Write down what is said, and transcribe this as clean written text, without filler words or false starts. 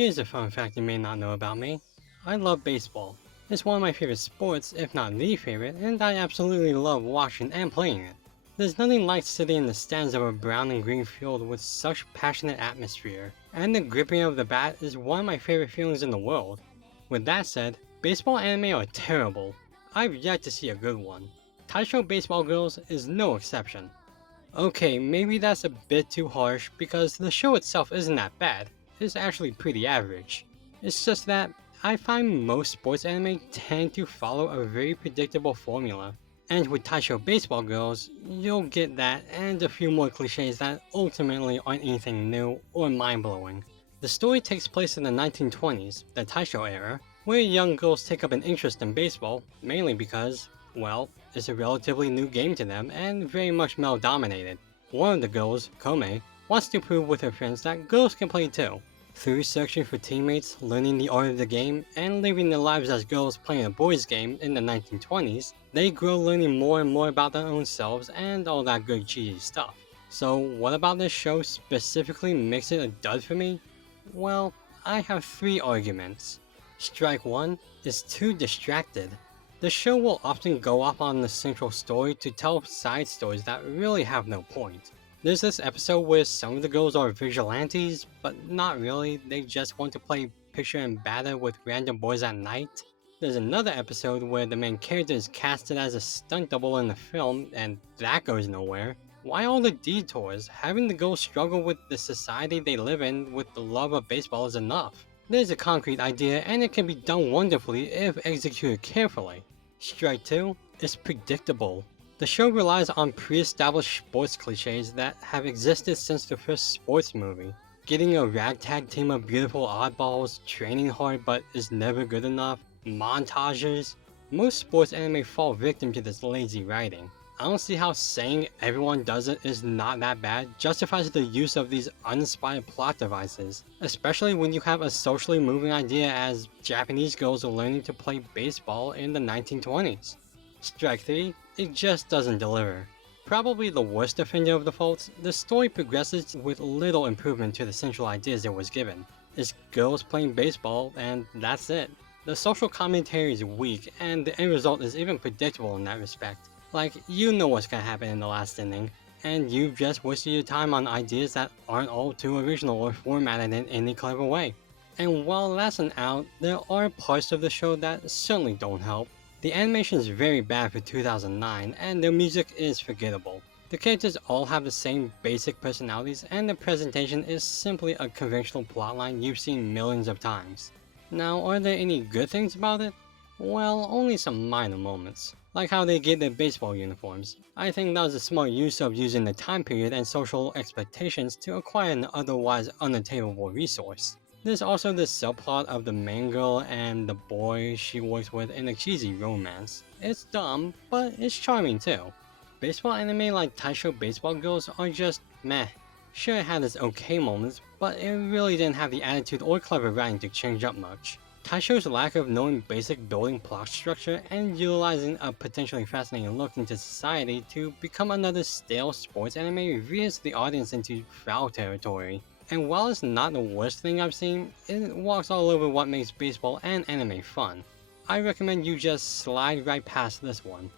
Here's a fun fact you may not know about me. I love baseball. It's one of my favorite sports, if not the favorite, and I absolutely love watching and playing it. There's nothing like sitting in the stands of a brown and green field with such passionate atmosphere, and the gripping of the bat is one of my favorite feelings in the world. With that said, baseball anime are terrible. I've yet to see a good one. Taisho Baseball Girls is no exception. Okay, maybe that's a bit too harsh because the show itself isn't that bad. It's actually pretty average. It's just that I find most sports anime tend to follow a very predictable formula. And with Taisho Baseball Girls, you'll get that and a few more cliches that ultimately aren't anything new or mind-blowing. The story takes place in the 1920s, the Taisho era, where young girls take up an interest in baseball, mainly because, well, it's a relatively new game to them and very much male-dominated. One of the girls, Kanae, wants to prove with her friends that girls can play too. Through searching for teammates, learning the art of the game, and living their lives as girls playing a boys' game in the 1920s, they grow learning more and more about their own selves and all that good cheesy stuff. So what about this show specifically makes it a dud for me? Well, I have 3 arguments. Strike 1 is too distracted. The show will often go off on the central story to tell side stories that really have no point. There's this episode where some of the girls are vigilantes, but not really, they just want to play picture and batter with random boys at night. There's another episode where the main character is casted as a stunt double in the film, and that goes nowhere. Why all the detours? Having the girls struggle with the society they live in with the love of baseball is enough. There's a concrete idea and it can be done wonderfully if executed carefully. Strike 2 is predictable. The show relies on pre-established sports cliches that have existed since the first sports movie. Getting a ragtag team of beautiful oddballs, training hard but is never good enough, montages. Most sports anime fall victim to this lazy writing. I don't see how saying everyone does it is not that bad justifies the use of these uninspired plot devices, especially when you have a socially moving idea as Japanese girls are learning to play baseball in the 1920s. Strike 3, it just doesn't deliver. Probably the worst offender of the faults, the story progresses with little improvement to the central ideas it was given. It's girls playing baseball and that's it. The social commentary is weak and the end result is even predictable in that respect. Like, you know what's gonna happen in the last inning, and you've just wasted your time on ideas that aren't all too original or formatted in any clever way. And while that's an out, there are parts of the show that certainly don't help. The animation is very bad for 2009, and their music is forgettable. The characters all have the same basic personalities, and the presentation is simply a conventional plotline you've seen millions of times. Now, are there any good things about it? Well, only some minor moments. Like how they get their baseball uniforms. I think that was a smart use of using the time period and social expectations to acquire an otherwise unattainable resource. There's also this subplot of the main girl and the boy she works with in a cheesy romance. It's dumb, but it's charming too. Baseball anime like Taisho Baseball Girls are just meh. Sure, it had its okay moments, but it really didn't have the attitude or clever writing to change up much. Taisho's lack of knowing basic building plot structure and utilizing a potentially fascinating look into society to become another stale sports anime veers the audience into foul territory. And while it's not the worst thing I've seen, it walks all over what makes baseball and anime fun. I recommend you just slide right past this one.